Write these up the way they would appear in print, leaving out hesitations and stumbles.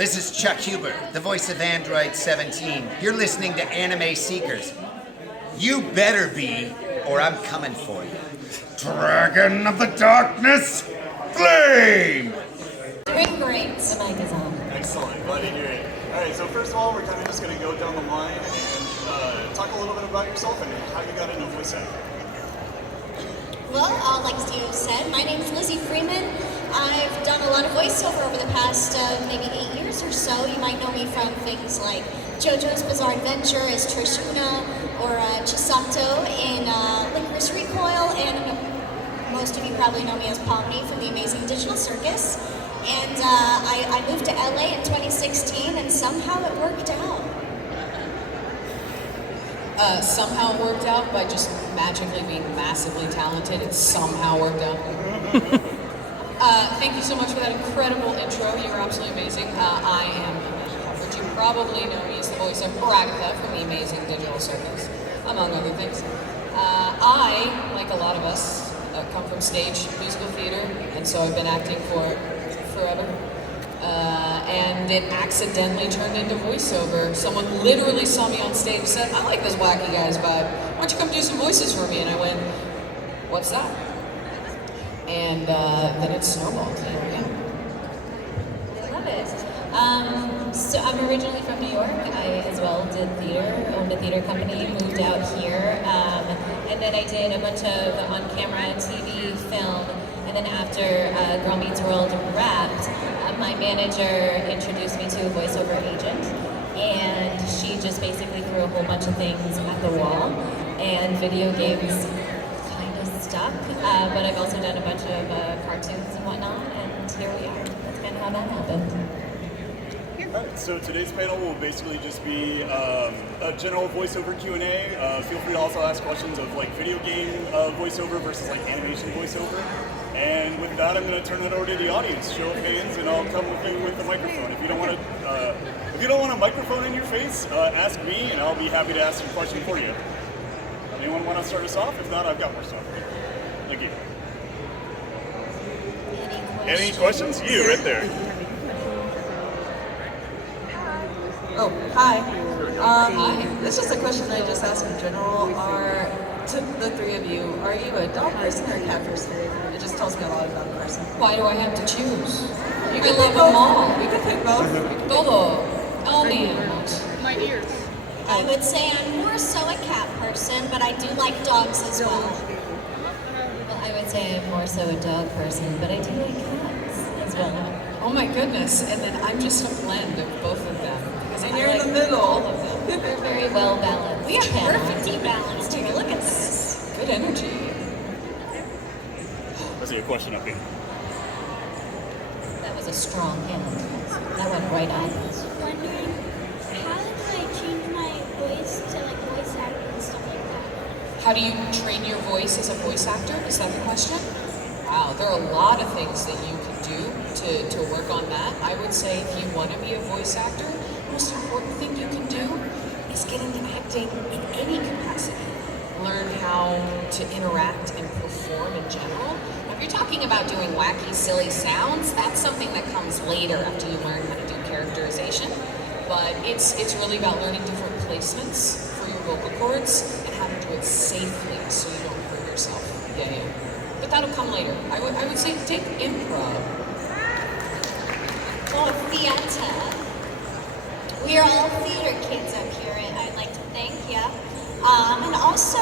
This is Chuck Huber, the voice of Android 17. You're listening to Anime Seekers. You better be, or I'm coming for you. Dragon of the Darkness, Flame! Doing great. The mic is on. Excellent, glad to hear it. Alright, so first of all, we're kind of just going to go down the line and talk a little bit about yourself and how you got into voice acting. Well, like Steve said, my name is Lizzie Freeman. I've done a lot of voiceover over the past maybe 8 years or so. You might know me from things like JoJo's Bizarre Adventure as Trishuna, or Chisato in Licorice Recoil, and most of you probably know me as Pomni from the Amazing Digital Circus. And I moved to LA in 2016, and somehow it worked out. Somehow it worked out by just magically being massively talented. It somehow worked out. Thank you so much for that incredible intro. You were absolutely amazing. I am Amanda Hufford. You probably know me as the voice of Agatha from the Amazing Digital Circus, among other things. I, like a lot of us, come from stage musical theater, and so I've been acting for forever. And it accidentally turned into voiceover. Someone literally saw me on stage and said, I like this wacky guy's vibe. Why don't you come do some voices for me? And I went, what's that? And then it snowballed. Here we go. I love it. So I'm originally from New York. I as well did theater, owned a theater company, moved out here. And then I did a bunch of on-camera TV, film, and then after Girl Meets World wrapped, my manager introduced me to a voiceover agent, and she just basically threw a whole bunch of things at the wall, and video games kind of stuck, but I've also done a bunch of cartoons and whatnot, and here we are. That's kind of how that happened. Alright, so today's panel will basically just be a general voiceover Q&A. Feel free to also ask questions of like video game voiceover versus like animation voiceover. And with that, I'm going to turn it over to the audience, show of hands, and I'll come with you with the microphone. If you don't want a microphone in your face, ask me, and I'll be happy to ask your question for you. Anyone want to start us off? If not, I've got more stuff. Thank you. Any questions? You, right there. Oh, hi. Hi. This is a question I just asked in general. To the three of you, are you a dog person or a cat person? It just tells me a lot about a person. Why do I have to choose? You can love them all. We can pick both. Todo. All the animals. My ears. I would say I'm more so a cat person, but I do like dogs as well. Well, I would say I'm more so a dog person, but I do like cats as well. Oh my goodness, and then I'm just a blend of both of them. And you're in the middle. All of them. We're very well balanced. We are perfectly balanced here. Look at this. Good energy. I see a question up here. That was a strong hand. That went right on. I was wondering, how do I change my voice to like voice acting and stuff like that? How do you train your voice as a voice actor? Is that the question? Wow, there are a lot of things that you can do to work on that. I would say if you want to be a voice actor, the most important thing you can do is get into acting in any capacity. Learn how to interact and perform in general. If you're talking about doing wacky, silly sounds, that's something that comes later after you learn how to do characterization. But it's really about learning different placements for your vocal cords and how to do it safely so you don't hurt yourself. Yeah. But that'll come later. I would say take improv. Or theater. We are all theater kids up here, I'd like to think, yeah. And also,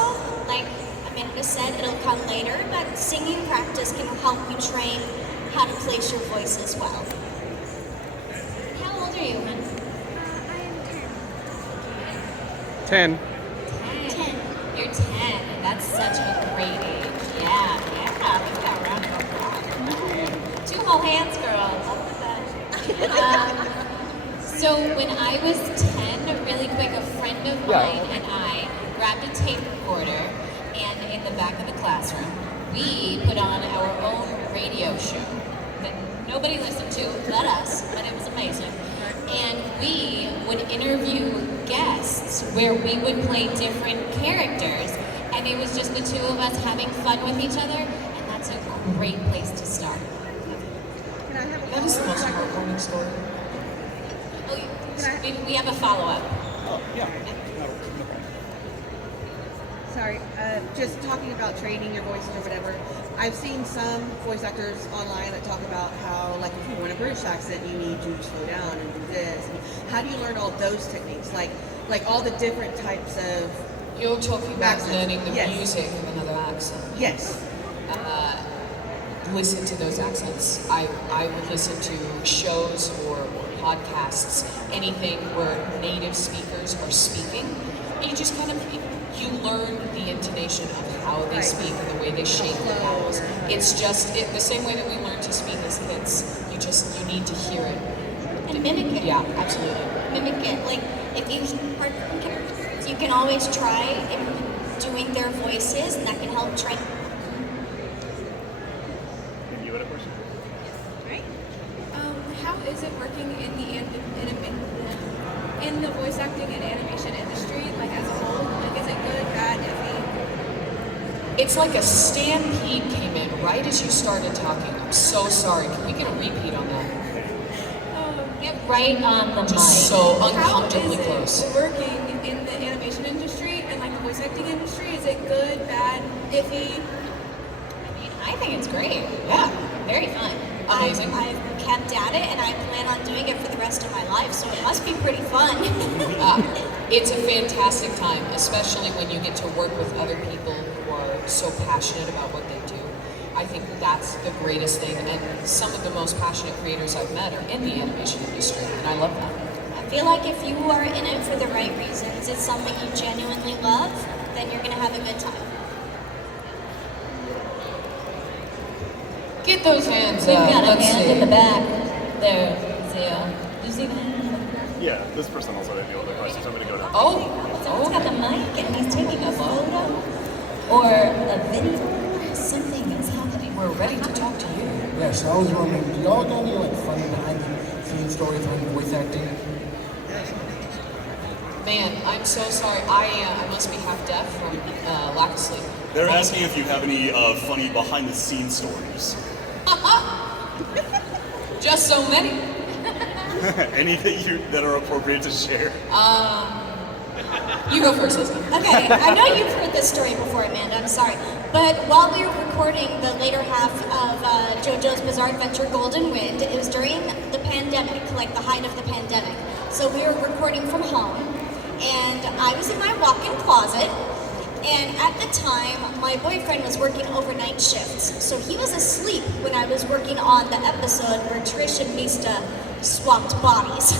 like Amanda said, it'll come later, but singing practice can help you train how to place your voice as well. How old are you, hon? I am 10. 10. You're 10. That's such a great age. Yeah. Let's go around the block. 2 whole hands, girl. Love that. So when I was 10, really quick, a friend of mine and I grabbed a tape recorder, and in the back of the classroom, we put on our own radio show that nobody listened to but us, but it was amazing. And we would interview guests where we would play different characters, and it was just the 2 of us having fun with each other, and that's a great place to start. That is the most heartwarming story. We have a follow-up. Oh, yeah. Sorry, just talking about training your voices or whatever. I've seen some voice actors online that talk about how, like, if you want a British accent, you need to slow down and do this. And how do you learn all those techniques? Like all the different types of You're talking about accents. learning the Yes. music of another accent. Yes. Listen to those accents. I would listen to shows or podcasts, anything where native speakers are speaking. You just kind of, you learn the intonation of how they speak and the way they shake the vowels. It's just the same way that we learn to speak as kids. You need to hear it. And mimic it. Yeah, absolutely. Mimic it. Like, if you are characters, you can always try doing their voices, and that can help train. You had a question? Right. How is it working in the voice acting and animation industry, like as a whole? Like, is it good, bad, iffy? It's like a stampede came in right as you started talking. I'm so sorry. Can we get a repeat on that? Get right on the mic. Just so uncomfortably How close. is it working in the animation industry and like the voice acting industry? Is it good, bad, iffy? I think it's great. Yeah. Very fun. Amazing. I've kept at it, and I plan on doing it for the rest of my life, so it must be pretty fun. It's a fantastic time, especially when you get to work with other people who are so passionate about what they do. I think that's the greatest thing, and some of the most passionate creators I've met are in the animation industry, and I love that. I feel like if you are in it for the right reasons, it's something you genuinely love, then you're going to have a good time. Get those hands We've up. got a Let's hand see. in the back. There, Zio. Did you see that? Yeah, this person also had the questions. I'm going to go down. Someone's got the mic and he's taking a photo or a video. Something is happening. We're ready to talk to you. Yeah, so I was wondering, do y'all got any like funny behind the scenes stories on voice acting? Man, I'm so sorry. I must be half deaf from lack of sleep. They're asking if you have any funny behind-the-scenes stories. Just so many. Anything that are appropriate to share. You go first, Lizzie. Okay, I know you've heard this story before, Amanda, I'm sorry. But while we were recording the later half of JoJo's Bizarre Adventure Golden Wind, it was during the pandemic, like the height of the pandemic. So we were recording from home, and I was in my walk-in closet, and at the time, my boyfriend was working overnight shifts. So he was asleep when I was working on the episode where Trish and Mista swapped bodies.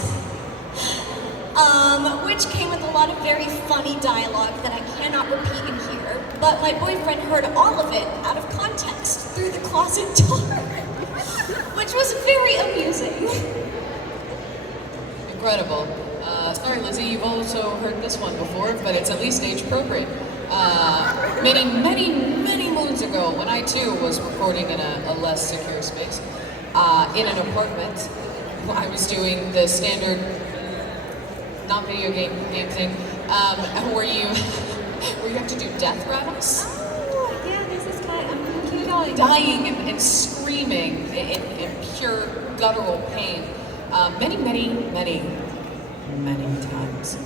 Which came with a lot of very funny dialogue that I cannot repeat in here. But my boyfriend heard all of it out of context through the closet door, which was very amusing. Incredible. Sorry, Lizzie, you've also heard this one before, but it's at least age appropriate. Many moons ago, when I too was recording in a less secure space, in an apartment, I was doing the standard, not video game thing, where you have to do death rattles. Oh, yeah, there's this guy. I'm gonna keep going. Dying and screaming in pure guttural pain, many times.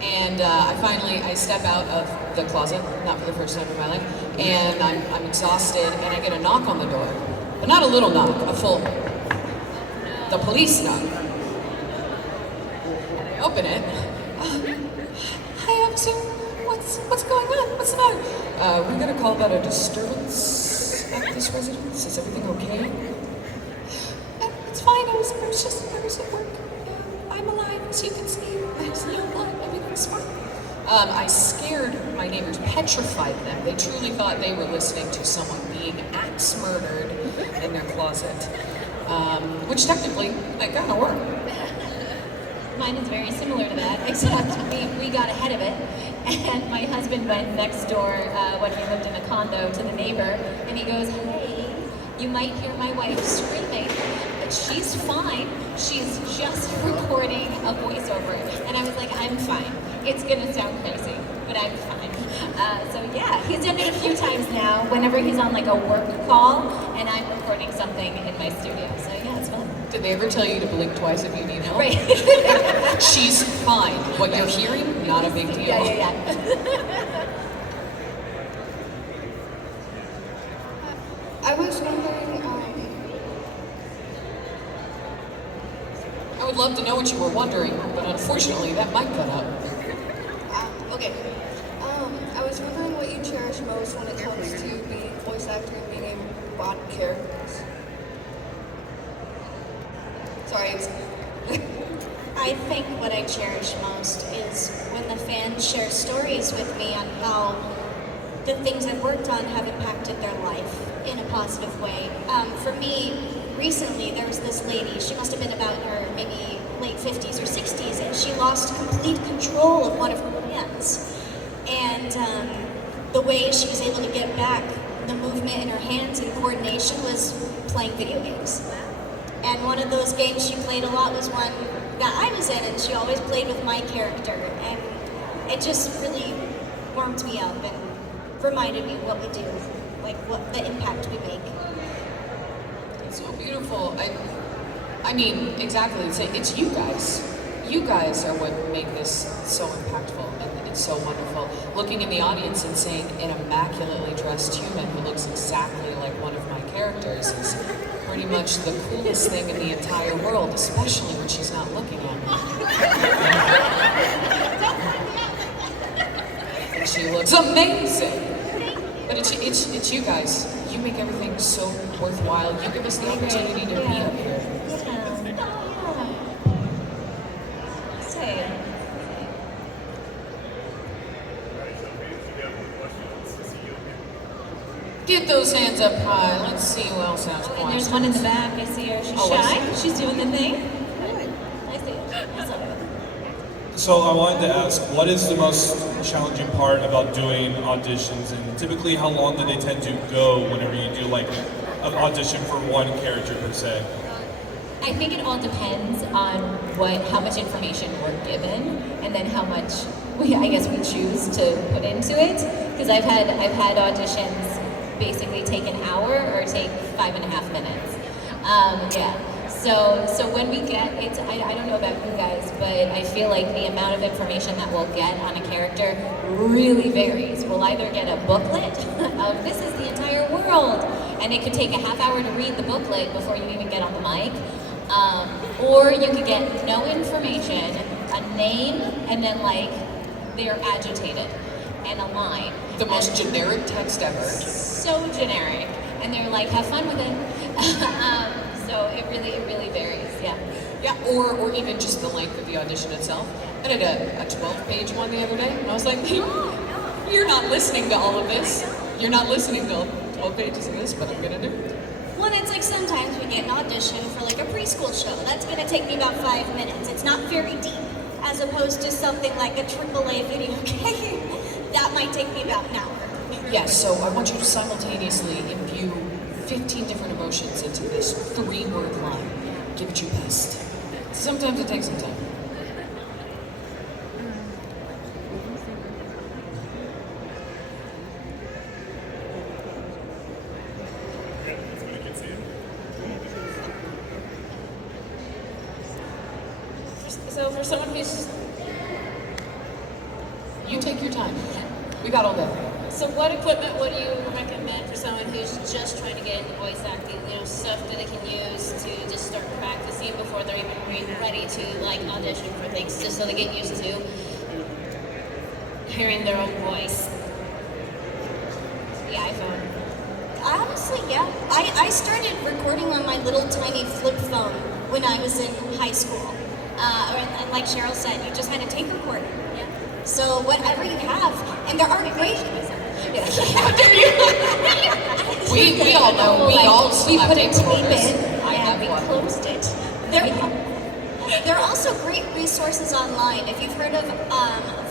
And I step out of the closet, not for the first time in my life, and I'm exhausted, and I get a knock on the door. But not a little knock, a full, the police knock. And I open it. Hi, officer, what's going on? What's the matter? We got a call about a disturbance at this residence. Is everything okay? It's fine, I was at work. I'm alive, as you can see. There's no blood, everything's fine. I scared my neighbors, petrified them. They truly thought they were listening to someone being axe murdered in their closet. Which technically, that kind of worked. Mine is very similar to that, except we got ahead of it. And my husband went next door when we lived in a condo to the neighbor, and he goes, "Hey, you might hear my wife screaming, but she's fine. She's just recording a voiceover." And I was like, "I'm fine. It's gonna sound crazy, but I'm fine." So yeah, he's done it a few times now, whenever he's on like a work call, and I'm recording something in my studio. So yeah, it's fun. Did they ever tell you to blink twice if you need help? Right. She's fine. What you're hearing, not a big deal. Yeah. I was wondering, I would love to know what you were wondering, but unfortunately that mic cut out. okay. I was wondering what you cherish most when it comes to being voice actor and being able to body characters. Sorry, I think what I cherish most is when the fans share stories with me on how the things I've worked on have impacted their life in a positive way. For me, recently there was this lady, she must have been about her maybe late 50s or 60s, and she lost complete control of one of her hands. And the way she was able to get back the movement in her hands and coordination was playing video games. And one of those games she played a lot was one that I was in, and she always played with my character. And it just really warmed me up and reminded me what we do, like what the impact we make. It's so beautiful. I mean, exactly. It's you guys. You guys are what make this so impactful, and it's so wonderful. Looking in the audience and seeing an immaculately dressed human who looks exactly like one of my characters is pretty much the coolest thing in the entire world, especially when she's not looking at me. And she looks amazing. But it's you guys. You make everything so worthwhile. You give us the opportunity to be up here. Same. Get those hands up high. Let's see who else has questions. And there's one in the back. I see her. She's shy. She's doing the thing. I see her. So I wanted to ask, what is the most challenging part about doing auditions, and typically how long do they tend to go whenever you do like an audition for one character per se? I think it all depends on how much information we're given, and then how much we choose to put into it. Because I've had auditions basically take an hour or take 5.5 minutes. So when we get it, I don't know about you guys, but I feel like the amount of information that we'll get on a character really varies. We'll either get a booklet of this is the entire world, and it could take a half hour to read the booklet before you even get on the mic. Or you could get no information, a name, and then like they're agitated, and a line. The most generic text ever. So generic, and they're like, have fun with it. So it really varies, yeah. Yeah, or even just the length of the audition itself. I did a 12-page one the other day, and I was like, you're not listening to all of this. You're not listening to 12 pages of this, but I'm gonna do it. Well, it's like sometimes we get an audition for like a preschool show. That's gonna take me about 5 minutes. It's not very deep, as opposed to something like a AAA video game. That might take me about an hour. Yes, so I want you to simultaneously imbue 15 different emotions into this 3-word line. Give it your best. Sometimes it takes some time. so for someone who's, You take your time. We got all day. So what equipment would you recommend for someone who's just trying to get into voice acting? You know, stuff that they can use to just start practicing before they're even ready to like audition for things, just so they get used to hearing their own voice. The iPhone. Honestly, yeah. I started recording on my little tiny flip phone when I was in high school. And like Cheryl said, you just had a tape recorder. Yeah. So whatever you have, and there are great. How dare you? we all know. We all we have put a tape tape recorders. in I and have we one. closed it. There are also great resources online. If you've heard of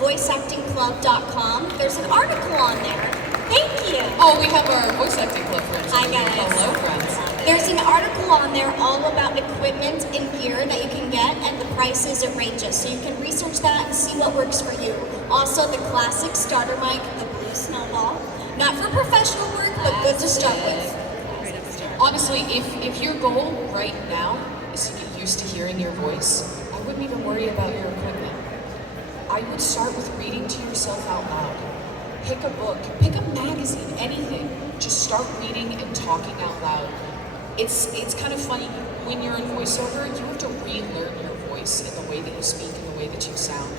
voiceactingclub.com, there's an article on there. Thank you. Oh, we have our voice acting club friends. Hi guys. Hello, friends. There's an article on there all about equipment and gear that you can get, and the prices it ranges. So you can research that and see what works for you. Also, the classic starter mic, the blue snowball. Not for professional work, but good to start with. Honestly, if your goal right now is to get used to hearing your voice, I wouldn't even worry about your equipment. I would start with reading to yourself out loud. Pick a book, pick a magazine, anything. Just start reading and talking out loud. It's kind of funny. When you're in voiceover, you have to relearn your voice and the way that you speak and the way that you sound.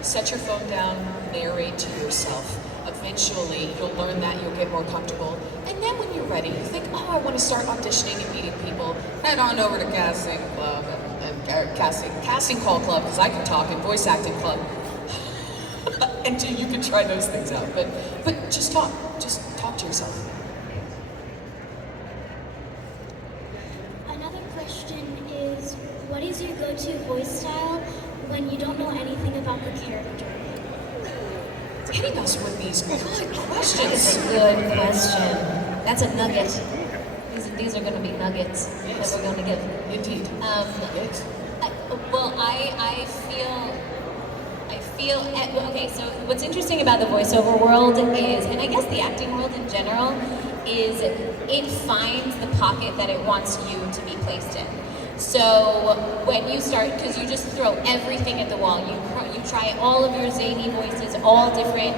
Set your phone down, narrate to yourself. Eventually, you'll learn that, you'll get more comfortable. And then when you're ready, you think, oh, I want to start auditioning and meeting people. Head on over to casting club and casting call club, because I can talk, and voice acting club. And you can try those things out. But just talk to yourself. Another question is, what is your go-to voice style when you don't know anything about the character? Hitting us with these good questions. That's a good question. That's a nugget. These are going to be nuggets that we're going to give. Indeed. Okay, so what's interesting about the voiceover world is, and I guess the acting world in general, is it finds the pocket that it wants you to be placed in. So when you start, because you just throw everything at the wall, you try all of your zany voices, all different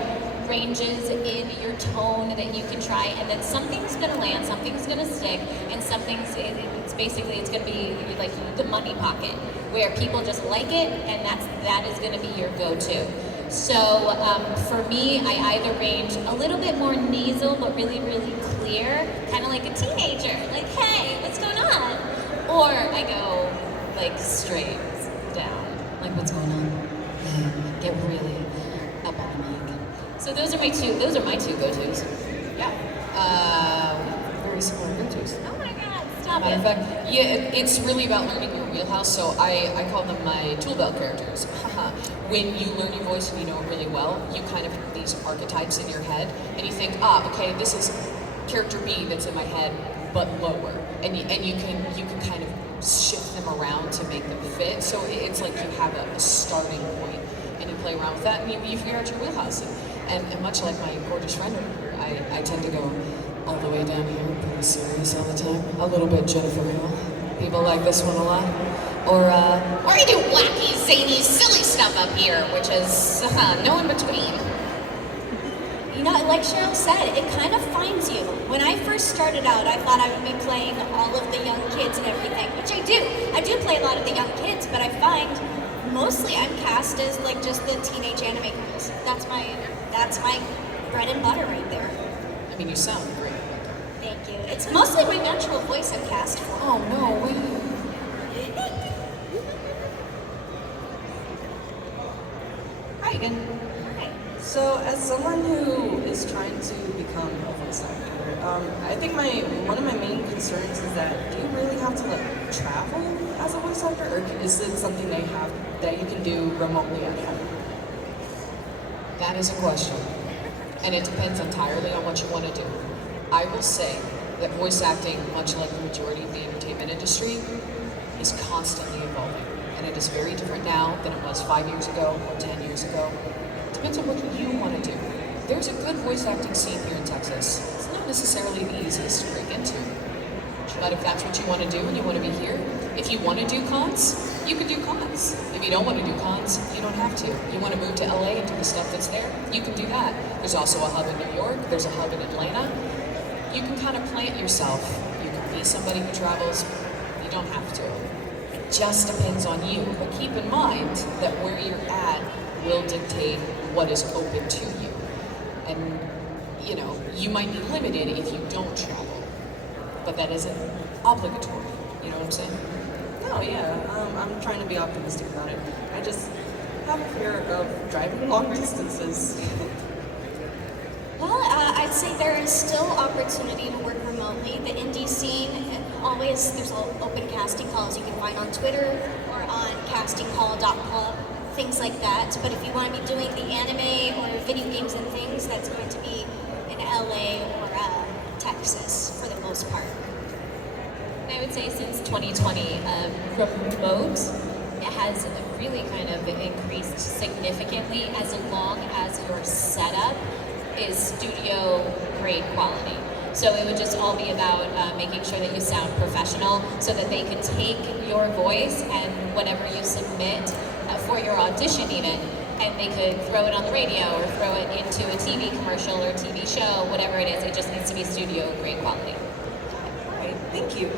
ranges in your tone that you can try, and then something's gonna land, something's gonna stick, and it's gonna be like the money pocket, where people just like it, and that is gonna be your go-to. So for me, I either range a little bit more nasal, but really, really clear, kind of like a teenager, like, hey, what's going on? Or I go like straight down, like, what's going on? Get really up on the mic. So those are my two go-tos. Yeah. Very similar go-tos. Oh my God, stop Matter it. of fact, yeah, it's really about learning your wheelhouse, so I call them my tool belt characters. When you learn your voice and you know it really well, you kind of have these archetypes in your head, and you think, okay, this is character B that's in my head, but lower. And you can kind of shift them around to make them fit, so it's like you have a starting point, and you play around with that, and you figure out your wheelhouse. And much like my gorgeous friend over here, I tend to go all the way down here, pretty serious all the time. A little bit Jennifer Hill. People like this one a lot. Or you do wacky, zany, silly stuff up here, which is no in between. You know, like Cheryl said, it kind of finds you. When I first started out, I thought I would be playing all of the young kids and everything, which I do. I do play a lot of the young kids, but I find mostly I'm cast as like just the teenage anime girls. That's my bread and butter right there. I mean, you sound great. Thank you. It's mostly my natural voice I'm cast for. Oh no, wait. Hi again. Hi. So, as someone who is trying to become a voice actor, I think one of my main concerns is that do you really have to like travel as a voice actor, or is it something that you can do remotely at home? That is a question, and it depends entirely on what you want to do. I will say that voice acting, much like the majority of the entertainment industry, is constantly evolving, and it is very different now than it was 5 years ago or 10 years ago. It depends on what you want to do. There's a good voice acting scene here in Texas. It's not necessarily the easiest to break into, but if that's what you want to do and you want to be here, if you want to do cons, you can do cons. If you don't want to do cons, you don't have to. You want to move to LA and do the stuff that's there, you can do that. There's also a hub in New York, there's a hub in Atlanta. You can kind of plant yourself. You can be somebody who travels. You don't have to. It just depends on you. But keep in mind that where you're at will dictate what is open to you. And, you know, you might be limited if you don't travel. But that isn't obligatory. You know what I'm saying? No, yeah. I'm trying to be optimistic about it. I just have a fear of driving long distances. Well, I'd say there is still opportunity to work remotely. The indie scene, there's open casting calls you can find on Twitter or on castingcall.club, things like that. But if you want to be doing the anime or video games and things, that's going to be in LA or Texas for the most part. I would say since 2020, remote has really kind of increased significantly as long as your setup is studio grade quality. So it would just all be about making sure that you sound professional so that they could take your voice and whatever you submit for your audition even, and they could throw it on the radio or throw it into a TV commercial or TV show, whatever it is. It just needs to be studio grade quality. All right, thank you.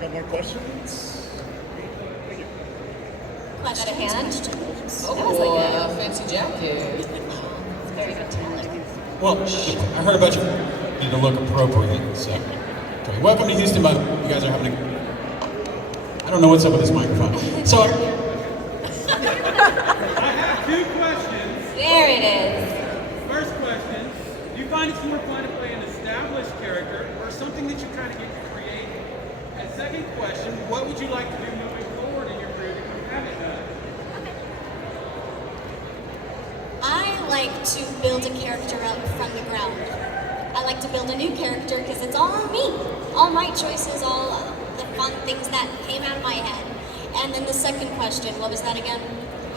Got more questions? Got a hand? Oh, That was like a fancy jacket. very metallic. Well, I heard about you need to look appropriate, so. Okay, welcome to Houston, but you guys are having a... I don't know what's up with this microphone. So, I have 2 questions. There it is. First question, do you find it's more fun to play an established character or something that you're trying to get to create? And second question, what would you like to do moving forward in your career that you haven't done? I like to build a character up from the ground. I like to build a new character because it's all on me. All my choices, all the fun things that came out of my head. And then the second question, what was that again?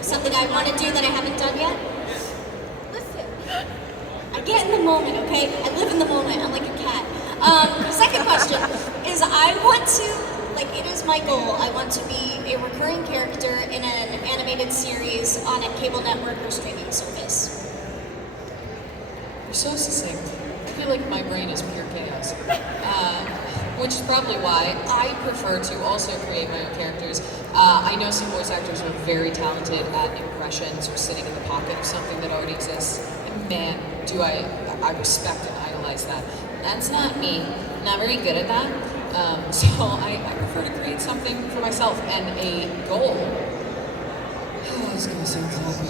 Something I want to do that I haven't done yet? Listen, I get in the moment, okay? I live in the moment. I'm like a cat. The second question is I want to, like, it is my goal. I want to be a recurring character in an animated series on a cable network or streaming service. You're so succinct. I feel like my brain is pure chaos. Which is probably why I prefer to also create my own characters. I know some voice actors are very talented at impressions or sitting in the pocket of something that already exists. And man, do I respect and idolize that. That's not me. I'm not very good at that. So I prefer to create something for myself and a goal. Oh, this is gonna sound sloppy.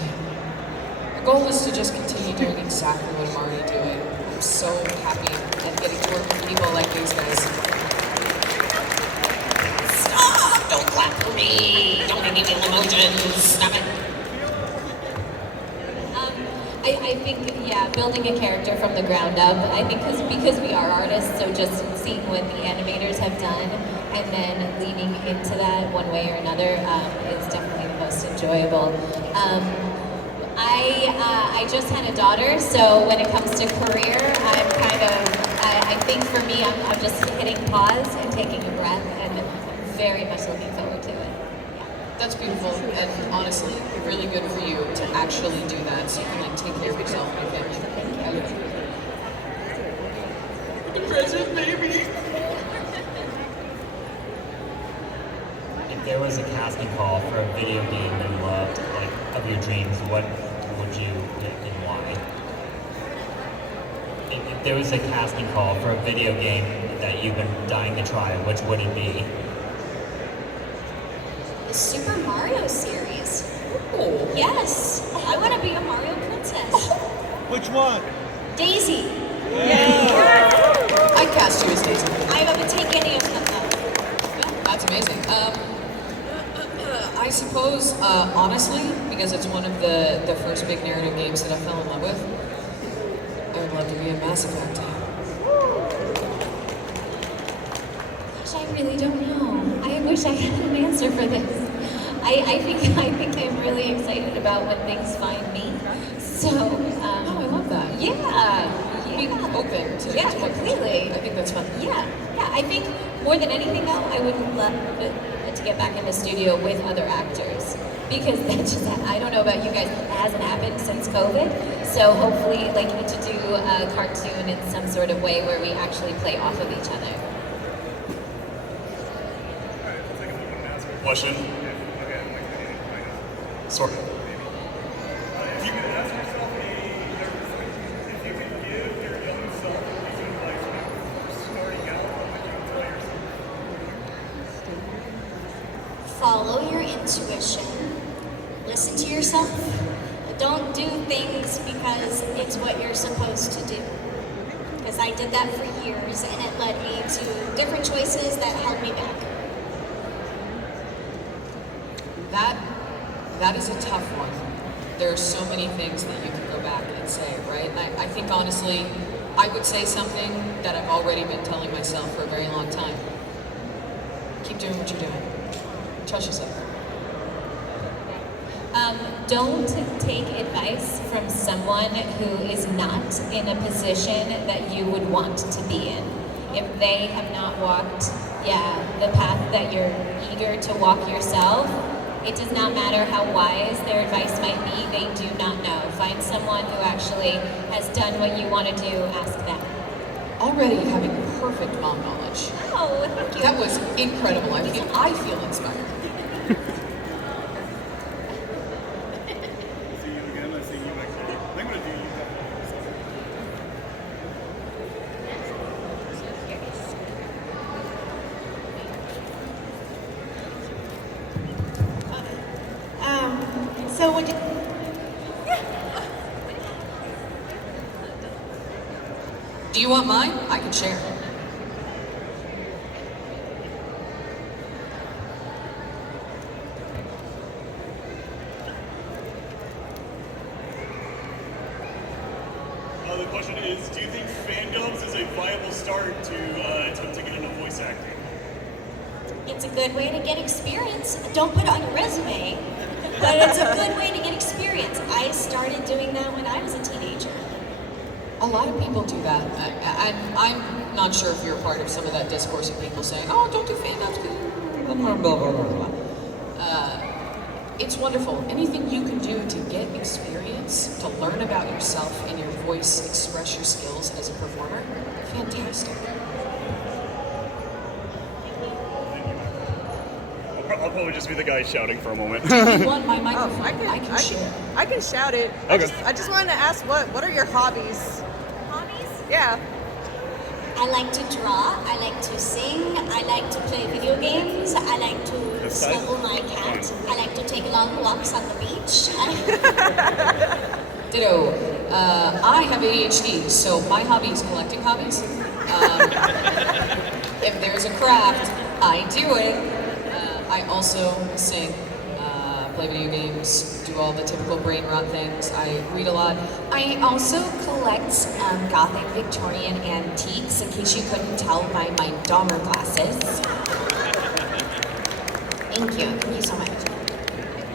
My goal is to just continue doing exactly what I'm already doing. I'm so happy at getting to work with people like these guys. Stop! Don't clap for me! Don't give me emojis! Stop it! I think, yeah, building a character from the ground up. I think because we are artists, so just seeing what the animators have done and then leaning into that one way or another is definitely the most enjoyable. I just had a daughter, so when it comes to career, I'm kind of, I think for me, I'm just hitting pause and taking a breath, and I'm very much looking forward to it. That's beautiful, and honestly, really good for you to actually do that, so you can like take care of yourself and your family. I love you. The present, baby. If there was a casting call for a video game you loved, like of your dreams, what would you pick and why? If there was a casting call for a video game that you've been dying to try, which would it be? The Super Mario series. Oh. Yes, I want to be a Mario princess. Which one? Daisy. I cast you as Daisy. I would take any of them though. Yeah, that's amazing. I suppose, honestly, because it's one of the first big narrative games that I fell in love with, I would love to be a Mass Effect. Gosh, I really don't know. I wish I had an answer for this. I think I'm really excited about when things find me. So, I love that. Yeah. Be open to Yeah, to what completely. I think that's fun. Yeah. I think more than anything though, I would love to get back in the studio with other actors. Because that just, I don't know about you guys, it hasn't happened since COVID. So hopefully, like, get to do a cartoon in some sort of way where we actually play off of each other. Question? Sort of. If you could ask yourself if you could give your young self a piece of advice when you were starting out, what would you tell yourself? Follow your intuition. Listen to yourself. Don't do things because it's what you're supposed to do. Because I did that for years and it led me to different choices that held me back. That is a tough one. There are so many things that you could go back and say, right? And I think honestly, I would say something that I've already been telling myself for a very long time. Keep doing what you're doing. Trust yourself. Don't take advice from someone who is not in a position that you would want to be in. If they have not walked, the path that you're eager to walk yourself, it does not matter how wise their advice might be, they do not know. Find someone who actually has done what you want to do, ask them. Already having perfect mom knowledge. Oh, thank you. That was incredible. I feel inspired. So would you... Do you want mine? I can share. The question is, do you think fandoms is a viable start to attempt to get into voice acting? It's a good way to get experience. Don't put it on your resume, but it's a good way to get experience. I started doing that when I was a teenager. A lot of people do that. I'm not sure if you're a part of some of that discourse of people saying, oh, don't do fandoms, blah, blah, blah, blah, blah. It's wonderful. Anything you can do to get experience, to learn about yourself and your voice, express your skills as a performer, fantastic. I'll probably just be the guy shouting for a moment. Do you want my microphone? I can shout it. Okay. I just wanted to ask, what are your hobbies? Hobbies? Yeah. I like to draw, I like to sing, I like to play video games, I like to snuggle my cat, I like to take long walks on the beach. Ditto. I have ADHD, so my hobby is collecting hobbies. If there's a craft, I do it. I also sing, play video games, do all the typical brain rot things. I read a lot. I also collect Gothic Victorian antiques, in case you couldn't tell by my Dahmer glasses. Thank you so much.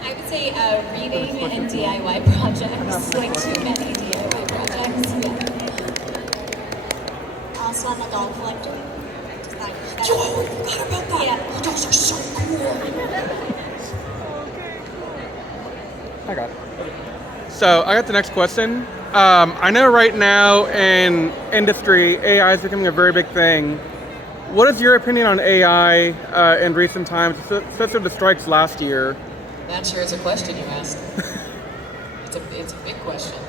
I would say reading and DIY projects, like too many DIY projects. Yeah. Also, I'm a doll collector. Yo, I forgot about that. Yeah. Dolls are so cool. I got it. So I got the next question. I know right now in industry, AI is becoming a very big thing. What is your opinion on AI in recent times, especially the strikes last year? That sure is a question you asked. It's a big question.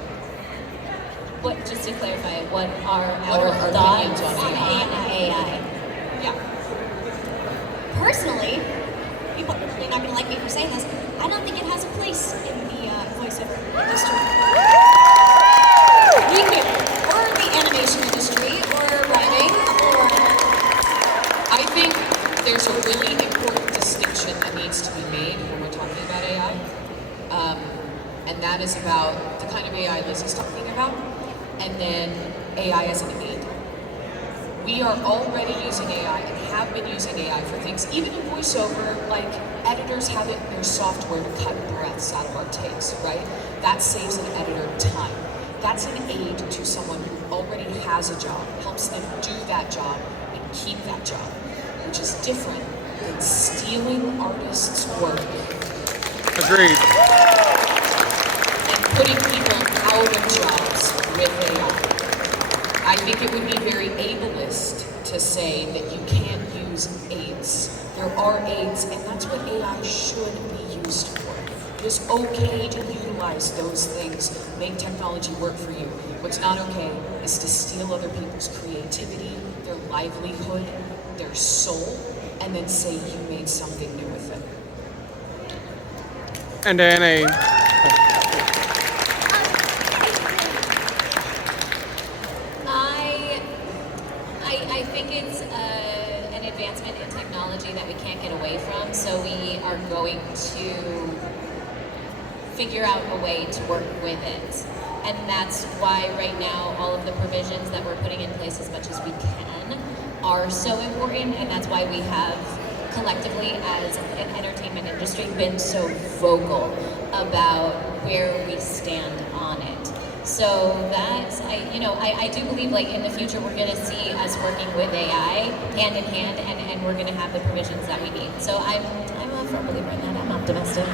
What, just to clarify, what are our thoughts on AI? Yeah. Personally, people are probably not going to like me for saying this, I don't think it has a place in the voiceover industry. Or the animation industry, or writing, or... I think there's a really important distinction that needs to be made when we're talking about AI. And that is about the kind of AI Lizzie's talking about, and then AI as an aid. We are already using AI and have been using AI for things, even in voiceover, like editors have it in their software to cut breaths out of our takes, right? That saves an editor time. That's an aid to someone who already has a job, helps them do that job and keep that job, which is different than stealing artists' work. Agreed. And putting people out of jobs with AI. I think it would be very ableist to say that you can't use aids. There are aids, and that's what AI should be used for. It is okay to utilize those things, make technology work for you. What's not okay is to steal other people's creativity, their livelihood, their soul, and then say you made something new with it. And then I think it's an advancement in technology that we can't get away from, so we are going to figure out a way to work with it. And that's why right now all of the provisions that we're putting in place as much as we can are so important, and that's why we have collectively as an entertainment industry been so vocal about where we stand on it. So that's, I do believe like in the future we're going to see us working with AI hand in hand, and we're going to have the provisions that we need. So I'm a firm believer in that. I'm optimistic.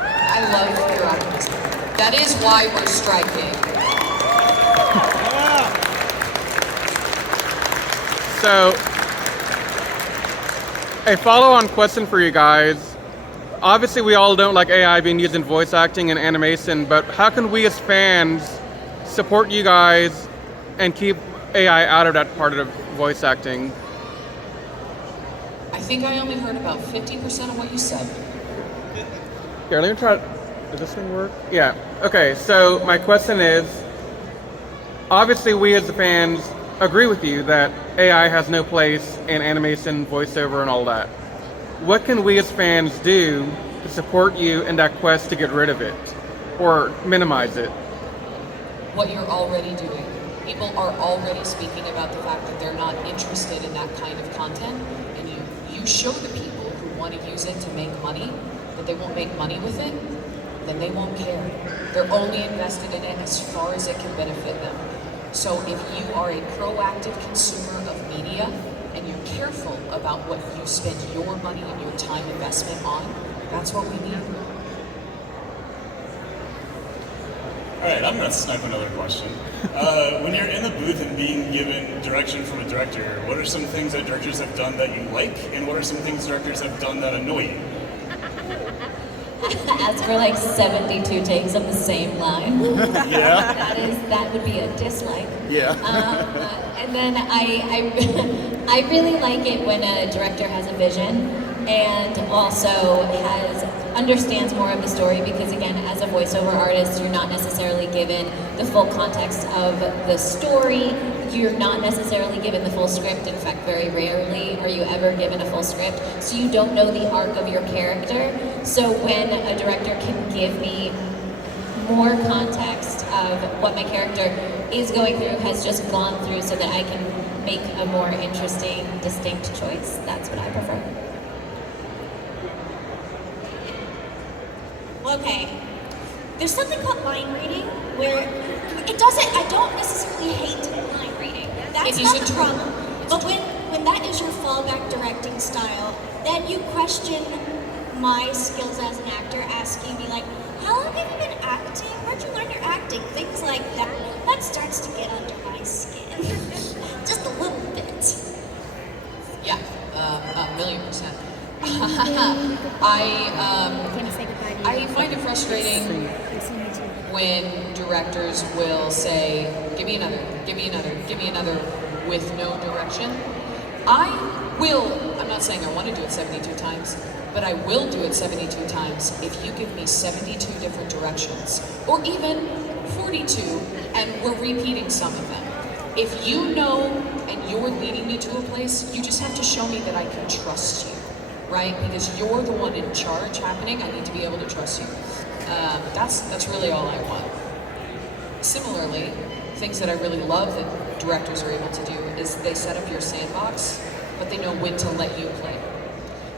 I love your optimism. That is why we're striking. So, a follow-on question for you guys. Obviously, we all don't like AI being used in voice acting and animation, but how can we as fans support you guys and keep AI out of that part of voice acting? I think I only heard about 50% of what you said. Here, let me try. Does this thing work? Yeah. Okay, so my question is, obviously we as the fans agree with you that AI has no place in animation, voiceover, and all that. What can we as fans do to support you in that quest to get rid of it or minimize it? What you're already doing. People are already speaking about the fact that they're not interested in that kind of content, and you show the people who want to use it to make money that they won't make money with it, then they won't care. They're only invested in it as far as it can benefit them. So if you are a proactive consumer of media and you're careful about what you spend your money and your time investment on, that's what we need. All right, I'm gonna snipe another question. When you're in the booth and being given direction from a director, what are some things that directors have done that you like, and what are some things directors have done that annoy you? As for like 72 takes of the same line, Yeah. that would be a dislike. Yeah. And then I really like it when a director has a vision and also understands more of the story, because again, as a voiceover artist, you're not necessarily given the full context of the story. You're not necessarily given the full script. In fact, very rarely are you ever given a full script. So you don't know the arc of your character. So when a director can give me more context of what my character is going through, has just gone through, so that I can make a more interesting, distinct choice, that's what I prefer. Okay. There's something called mind reading where I don't necessarily hate mind reading. That's not the problem. But when that is your fallback directing style, then you question my skills as an actor, asking me like, how long have you been acting? Where'd you learn your acting? Things like that. That starts to get under my skin. Just a little bit. Yeah, 1,000,000%. I find it frustrating when directors will say, give me another, give me another, give me another, with no direction. I'm not saying I want to do it 72 times, but I will do it 72 times if you give me 72 different directions, or even 42, and we're repeating some of them. If you know and you're leading me to a place, you just have to show me that I can trust you, right? Because you're the one in charge happening, I need to be able to trust you. That's really all I want. Similarly, things that I really love that directors are able to do is they set up your sandbox, but they know when to let you play.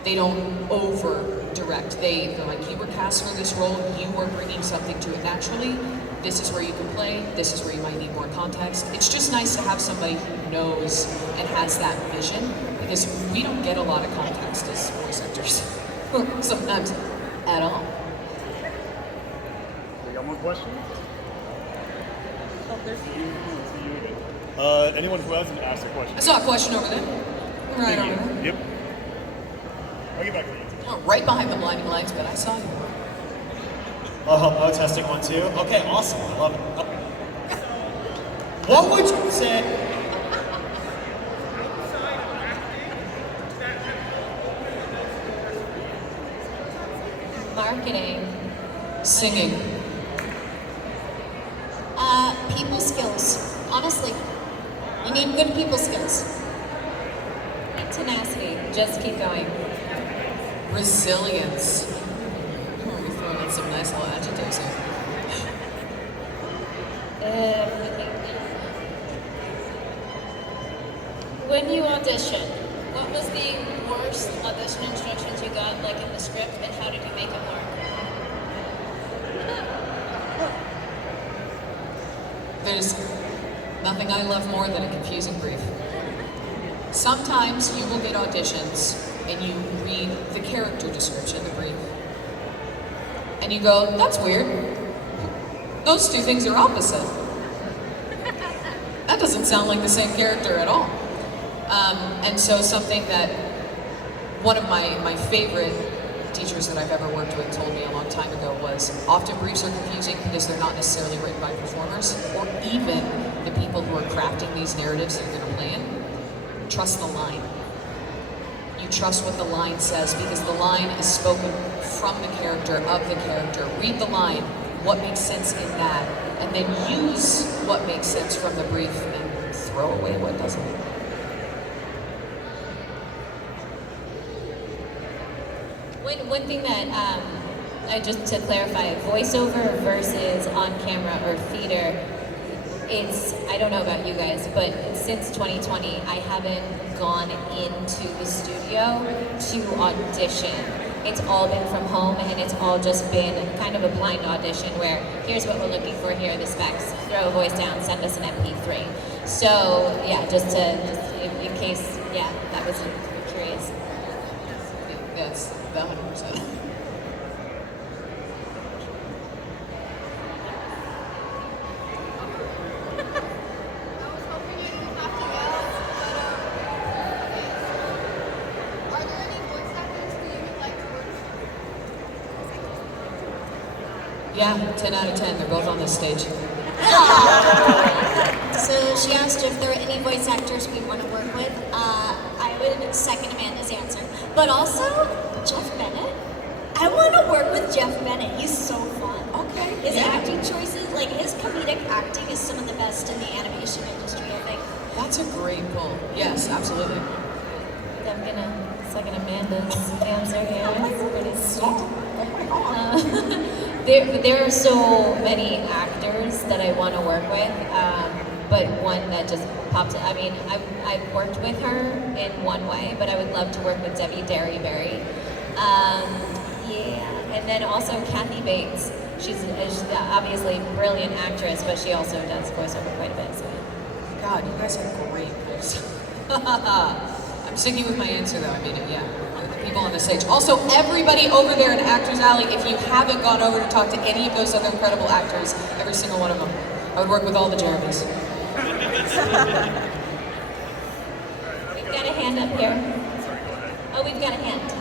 They don't over-direct. They're like, you were cast for this role, you are bringing something to it naturally, this is where you can play, this is where you might need more context. It's just nice to have somebody who knows and has that vision, because we don't get a lot of context as voice actors, sometimes at all. We got more questions? Anyone who hasn't asked a question? I saw a question over there. Right over there. Yep. I'll get back to you. Oh, right behind the blinding lights, but I saw you. Oh, testing 1, 2. Okay, awesome. I love it. Oh. What would you say? Marketing. Singing. People skills. Honestly, you need good people skills. Tenacity. Just keep going. Resilience. We're throwing in some nice little adjectives here. When you audition, what was the worst first audition instructions you got, like in the script, and how did you make it work? There's nothing I love more than a confusing brief. Sometimes you will get auditions and you read the character description, the brief, and you go, that's weird. Those two things are opposite. That doesn't sound like the same character at all. And so something that one of my favorite teachers that I've ever worked with told me a long time ago was, often briefs are confusing because they're not necessarily written by performers or even the people who are crafting these narratives that you're going to play in. Trust the line. You trust what the line says because the line is spoken from the character, of the character. Read the line, what makes sense in that, and then use what makes sense from the brief and throw away what doesn't. One thing that, just to clarify, voiceover versus on-camera or theater, it's, I don't know about you guys, but since 2020, I haven't gone into the studio to audition. It's all been from home, and it's all just been kind of a blind audition where here's what we're looking for, here are the specs, throw a voice down, send us an MP3. So yeah, just in case, yeah, that was curious. That's the 100%. Yeah, 10 out of 10. They're both on this stage. So she asked if there were any voice actors we want to work with. I would second Amanda's answer. But also, Jeff Bennett. I want to work with Jeff Bennett. He's so fun. Okay. His acting choices, like his comedic acting is some of the best in the animation industry, I think. That's a great pull. Yes, absolutely. I'm gonna second Amanda's answer here. It's pretty sweet. There are so many actors that I want to work with, but one that just pops up. I mean, I've worked with her in one way, but I would love to work with Debbie Derryberry. Yeah, and then also Kathy Bates. She's obviously a brilliant actress, but she also does voiceover quite a bit. So. God, you guys have great voice. I'm sticking with my answer though. I mean, yeah. People on the stage. Also, everybody over there in Actors Alley, if you haven't gone over to talk to any of those other incredible actors, every single one of them, I would work with all the Jeremys. We've got a hand up here. Oh, we've got a hand.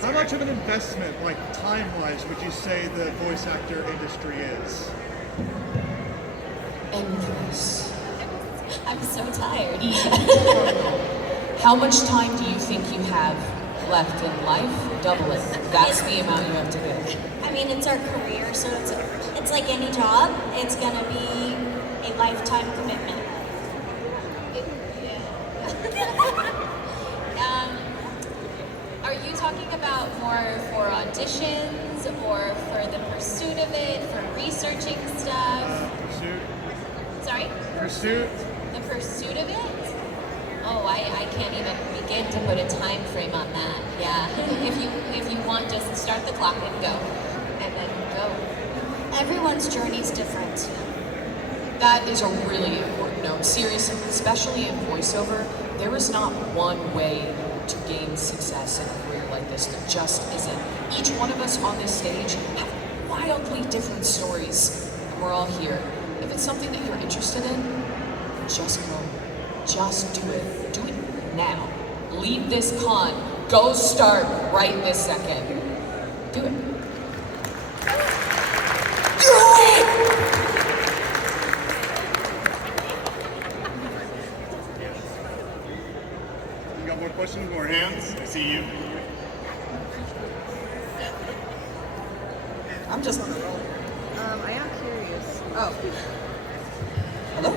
How much of an investment, like time-wise, would you say the voice actor industry is? Endless. I'm so tired. How much time do you think you have left in life? Double it. That's the amount you have to give. I mean, it's our career, so it's like any job. It's gonna be a lifetime commitment. Are you talking about more for auditions or for the pursuit of it, for researching stuff? Pursuit. Sorry? Pursuit. The pursuit of it? Oh, I can't even begin to put a time frame on that. Yeah. If you want, just start the clock and go. And then go. Everyone's journey is different. That is a really important note. Seriously, especially in voiceover, there is not one way to gain success in a career like this. There just isn't. Each one of us on this stage have wildly different stories, and we're all here. If it's something that you're interested in, just go. Just do it. Do it now. Leave this con. Go start right this second. Do it. Do it! You got more questions, more hands? I see you. I'm just on a roll. I am curious. Oh. Hello?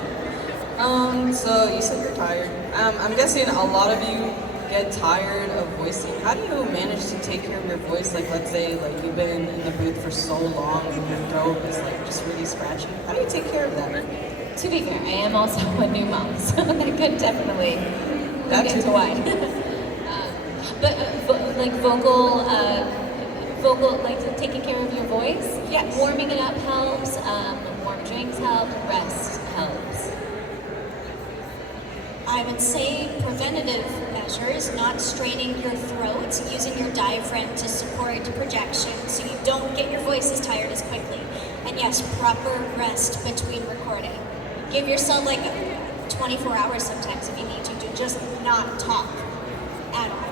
So you said you're tired. I'm guessing a lot of you get tired of voicing? How do you manage to take care of your voice? Like, let's say, like, you've been in the booth for so long and your throat is, like, just really scratchy. How do you take care of that? To be fair, I am also a new mom, so that could definitely That get too. to why. But vocal, like taking care of your voice. Yes. Warming it up helps. Warm drinks help. Rest helps. I would say preventative measures, not straining your throat, using your diaphragm to support projection so you don't get your voice as tired as quickly. And yes, proper rest between recording. Give yourself like 24 hours sometimes if you need to just not talk at all.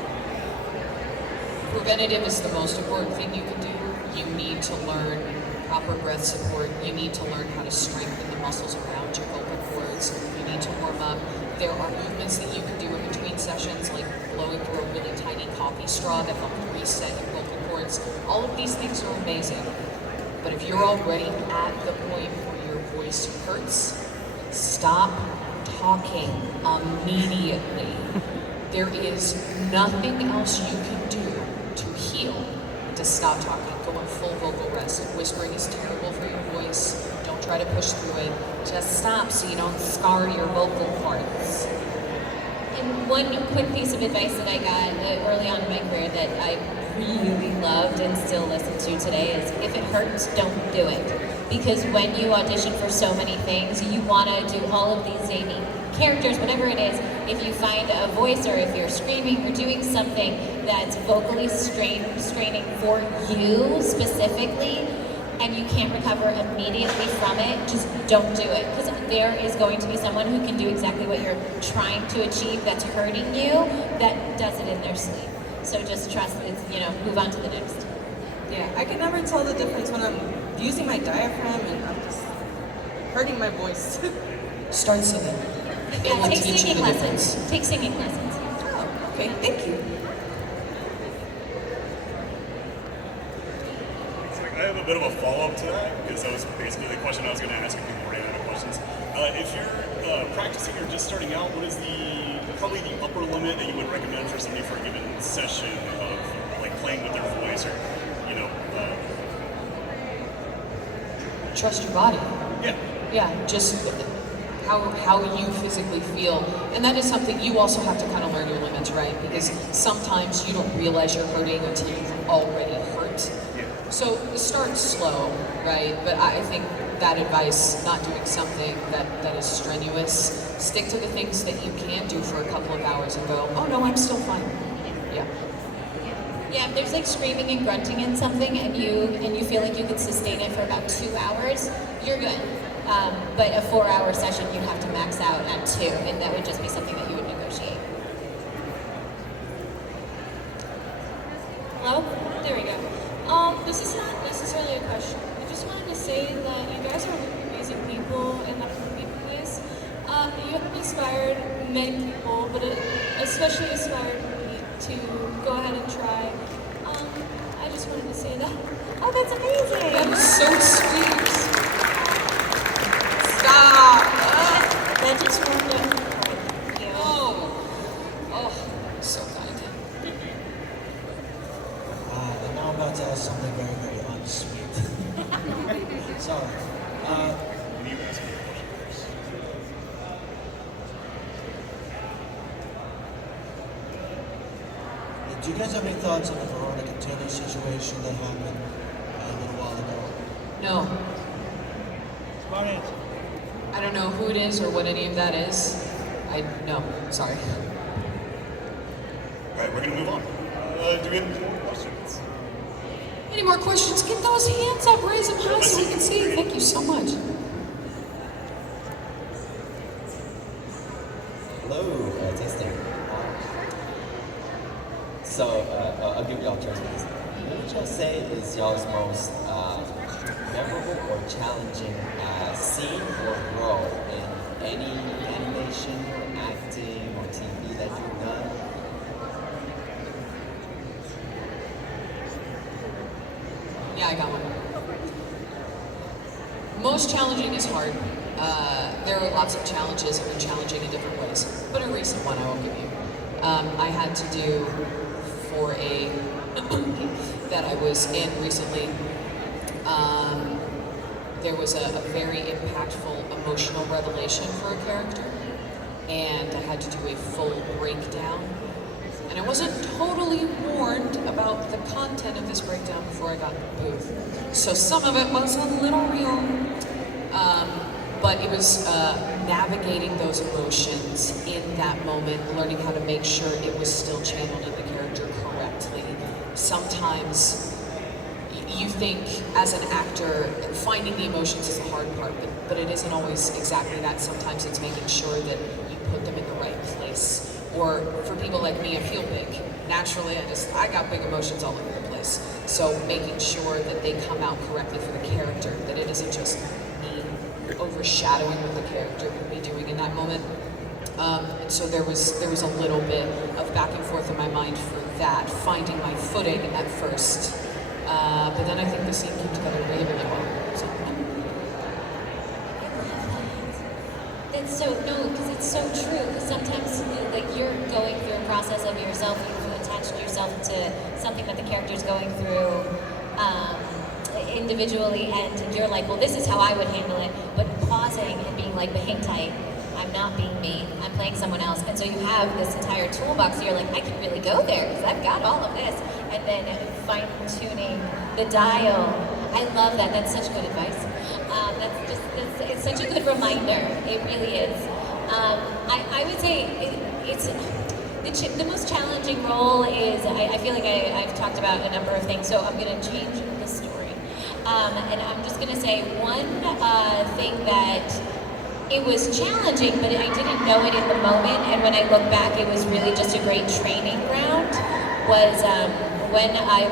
Preventative is the most important thing you can do. You need to learn proper breath support. You need to learn how to strengthen the muscles around your vocal cords. You need to warm up. There are movements that you can do in between sessions, like blowing through a really tiny coffee straw that helps reset your vocal cords. All of these things are amazing. But if you're already at the point where your voice hurts, stop talking immediately. There is nothing else you can do to heal, to stop talking. Go on full vocal rest. Whispering is terrible for your voice. Don't try to push through it. Just stop so you don't scar your vocal cords. And one quick piece of advice that I got early on in my career that I really loved and still listen to today is if it hurts, don't do it. Because when you audition for so many things, you want to do all of these zany characters, whatever it is. If you find a voice or if you're screaming or doing something that's vocally straining for you specifically, and you can't recover immediately from it, just don't do it. Because there is going to be someone who can do exactly what you're trying to achieve that's hurting you, that does it in their sleep. So just trust it's, move on to the next. Yeah, I can never tell the difference when I'm using my diaphragm and I'm just hurting my voice. Start singing. Yeah, take singing lessons. Take singing lessons. Oh, okay, thank you. I have a bit of a follow-up to that, because that was basically the question I was going to ask if people ran out of questions. If you're practicing or just starting out, what is probably the upper limit that you would recommend for somebody for a given session of like playing with their voice, or Trust your body. Yeah. Yeah, just how you physically feel. And that is something you also have to kind of learn your limits, right? Because sometimes you don't realize you're hurting until you've already hurt. Yeah. So start slow, right? But I think that advice, not doing something that is strenuous, stick to the things that you can do for a couple of hours and go, oh no, I'm still fine. Yeah. Yeah, if there's like screaming and grunting in something and you feel like you can sustain it for about 2 hours, you're good. But a 4-hour session, you have to max out at 2, and that would just be something that you would negotiate. Hello? There we go. This is not necessarily a question. I just wanted to say that you guys are really amazing people in that many ways. You have inspired many people, but it especially inspired me to go ahead and try. I just wanted to say that. Oh, that's amazing! That is so sweet. Stop! That just warmed up. Oh, so kind. And now I'm about to ask something very, very unsweet. Sorry. Can you ask me a question first? Do you guys have any thoughts on the Veronica Taylor situation that happened a little while ago? No. Smart answer. I don't know who it is or what any of that is. No, sorry. Alright, we're going to move on. Do we have any more questions? Any more questions? Get those hands up, raise them high so we can see. Thank you so much. Hello, testing. So, I'll give y'all a chance. What would y'all say is y'all's most memorable or challenging scene or role in any animation, acting, or TV that you've done? Yeah, I got one. Most challenging is hard. There are lots of challenges that are challenging in different ways, but a recent one I will give you. I had to do for a that I was in recently. There was a very impactful emotional revelation for a character, and I had to do a full breakdown. And I wasn't totally warned about the content of this breakdown before I got in the booth. So some of it was a little real, but it was navigating those emotions in that moment, learning how to make sure it was still channeled in the character correctly. Sometimes you think, as an actor, finding the emotions is the hard part, but it isn't always exactly that. Sometimes it's making sure that you put them in the right place. Or for people like me, I feel big. Naturally, I got big emotions all over the place. So making sure that they come out correctly for the character, that it isn't just me overshadowing what the character would be doing in that moment. And so there was a little bit of back and forth in my mind for that, finding my footing at first. But then I think the scene came together really, really well. So, It's so, no, because it's so true. Because sometimes, like, you're going through a process of yourself, you've attached yourself to something that the character's going through individually, and you're like, well, this is how I would handle it. But pausing and being like, but hang tight, I'm not being me, I'm playing someone else. And so you have this entire toolbox, so you're like, I can really go there, because I've got all of this. And then fine-tuning the dial. I love that. That's such good advice. It's such a good reminder. It really is. I would say it's the most challenging role is, I feel like I've talked about a number of things, so I'm going to change the story. And I'm just going to say one thing that it was challenging, but I didn't know it in the moment, and when I look back, it was really just a great training ground, was when I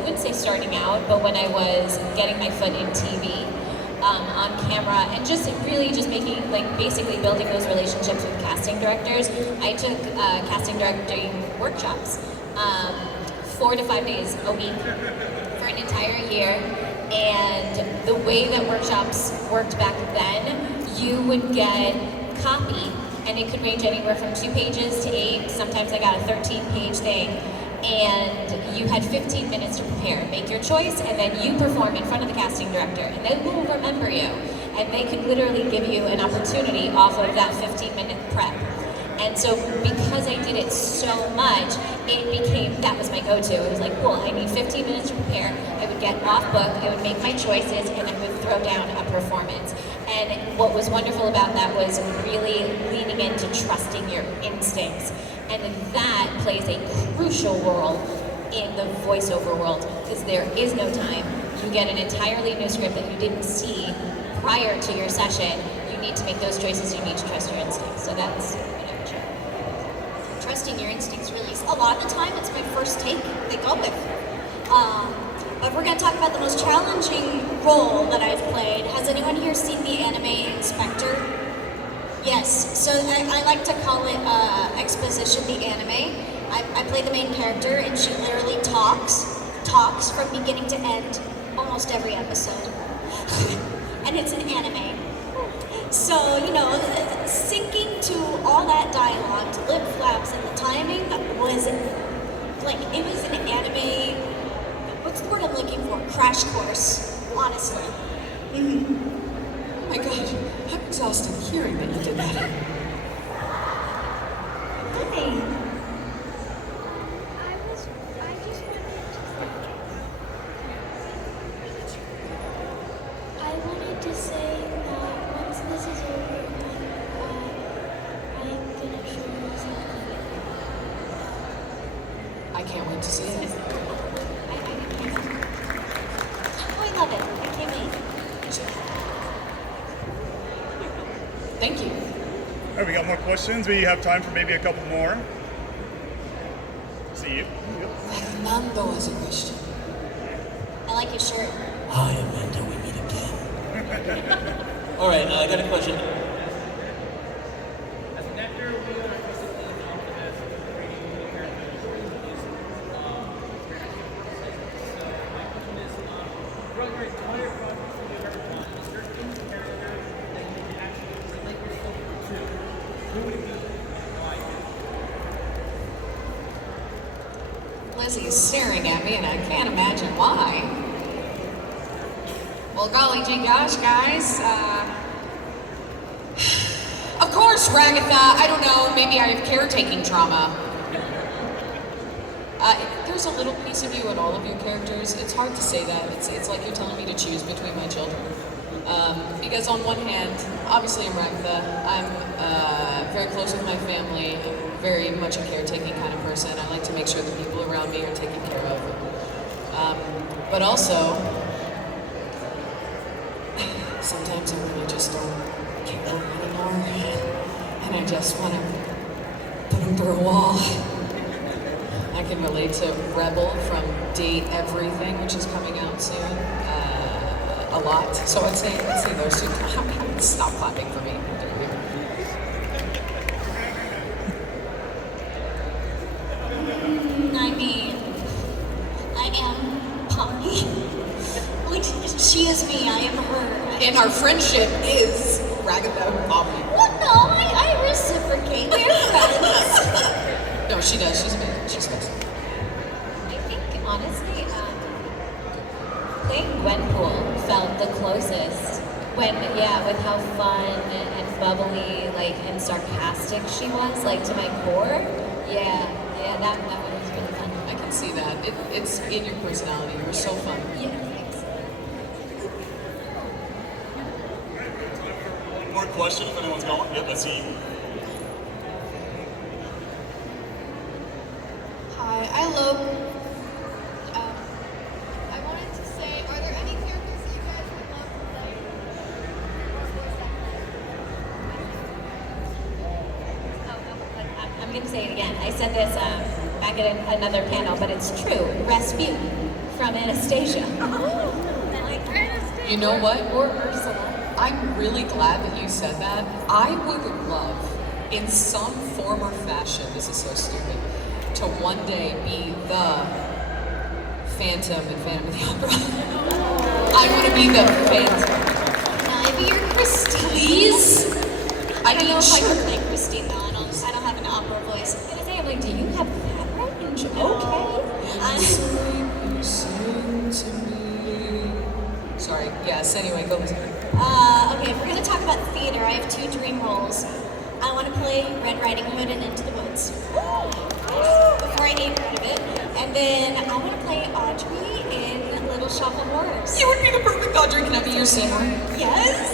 wouldn't say starting out, but when I was getting my foot in TV, on camera, and just making, like, basically building those relationships with casting directors. I took casting directing workshops, 4 to 5 days a week for an entire year, and the way that workshops worked back then, you would get copy, and it could range anywhere from 2 pages to 8. Sometimes I got a 13-page thing. And you had 15 minutes to prepare. Make your choice, and then you perform in front of the casting director, and they will remember you. And they could literally give you an opportunity off of that 15-minute prep. And so because I did it so much, that was my go-to. It was like, cool, I need 15 minutes to prepare. I would get off book, I would make my choices, and then would throw down a performance. And what was wonderful about that was really leaning into trusting your instincts. And that plays a crucial role in the voiceover world, because there is no time. You get an entirely new script that you didn't see prior to your session. You need to make those choices, you need to trust your instincts. So that's what I would share. Trusting your instincts, really. A lot of the time, it's my first take they go with. But we're going to talk about the most challenging role that I've played. Has anyone here seen the anime Inspector? Yes, so I like to call it Exposition the Anime. I play the main character, and she literally talks from beginning to end, almost every episode. And it's an anime. So, syncing to all that dialogue, to lip flaps, and the timing was like, it was an anime, what's the word I'm looking for? Crash course, honestly. Oh my God, I'm exhausted hearing that you did that. Hi. I wanted to say once this is over, I'm gonna show you something. I can't wait to see it. Oh, I love it. I can't wait. Thank you. All right, we got more questions. We have time for maybe a couple more. See you. Fernando has a question. I like your shirt. Hi, Amanda, we meet again. All right, I got a question. As an actor, we are recently known as creating new characters So my question is, throughout your entire process, have you ever is there any character that you can actually relate yourself to? Who would it be and why? Lizzie is staring at me, and I can't imagine why. Well, golly gee gosh, guys. Of course, Ragatha. I don't know, maybe I have caretaking trauma. There's a little piece of you in all of your characters. It's hard to say that. It's like you're telling me to choose between my children. Because on one hand, obviously I'm Ragatha. I'm very close with my family. I'm very much a caretaking kind of person. I like to make sure the people around me are taken care of. But also, sometimes I really just don't care anymore. And I just want to put them through a wall. I can relate to Rebel from Date Everything, which is coming out soon, a lot. So I'd say those two. Stop clapping for me. I mean, I am Poppy. Like, she is me, I am her. And our friendship is Ragatha and Poppy. Well, no, I reciprocate. We're friends. No, she does. She's amazing. She's amazing. I think, honestly, playing Gwenpool felt the closest. With how fun and bubbly, like, and sarcastic she was, like, to my core. Yeah, that one was really fun. I can see that. It's in your personality. You were so fun. Yeah, thanks. One more question if anyone's going. Yeah, let's see. Hi, I love. I wanted to say, are there any characters that you guys would love to play? I'm going to say it again. I said this back at another panel, but it's true. Rasputin from Anastasia. You know what? Or Ursula. I'm really glad that you said that. I would love, in some form or fashion, this is so stupid, to one day be the Phantom in Phantom of the Opera. I want to be the Phantom. Can I be your Christine? Please? I don't know if I can play Christine though. I don't have an opera voice. I was going to say, I'm like, do you have that range? Okay. Sing to me. Sorry, yes, anyway, go listen. Okay, if we're gonna talk about theater, I have 2 dream roles. I want to play Red Riding Hood in Into the Woods. Before I age out of it. And then I want to play Audrey in Little Shop of Horrors. You would be the perfect Audrey. Can I be your singer? Yes.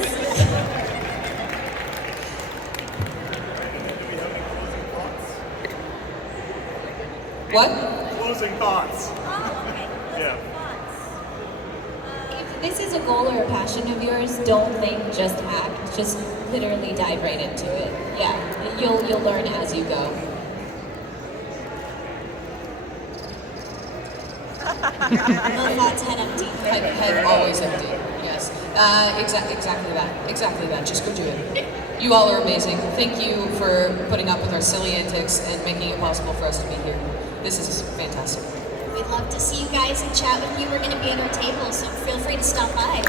What? Closing thoughts. Yeah. If this is a goal or a passion of yours, don't think, just act. Just literally dive right into it. Yeah, you'll learn as you go. No thoughts, head empty. Head always empty. Yes. Exactly that. Just go do it. You all are amazing. Thank you for putting up with our silly antics and making it possible for us to be here. This is fantastic. We'd love to see you guys and chat with you. We're going to be at our table, so feel free to stop by.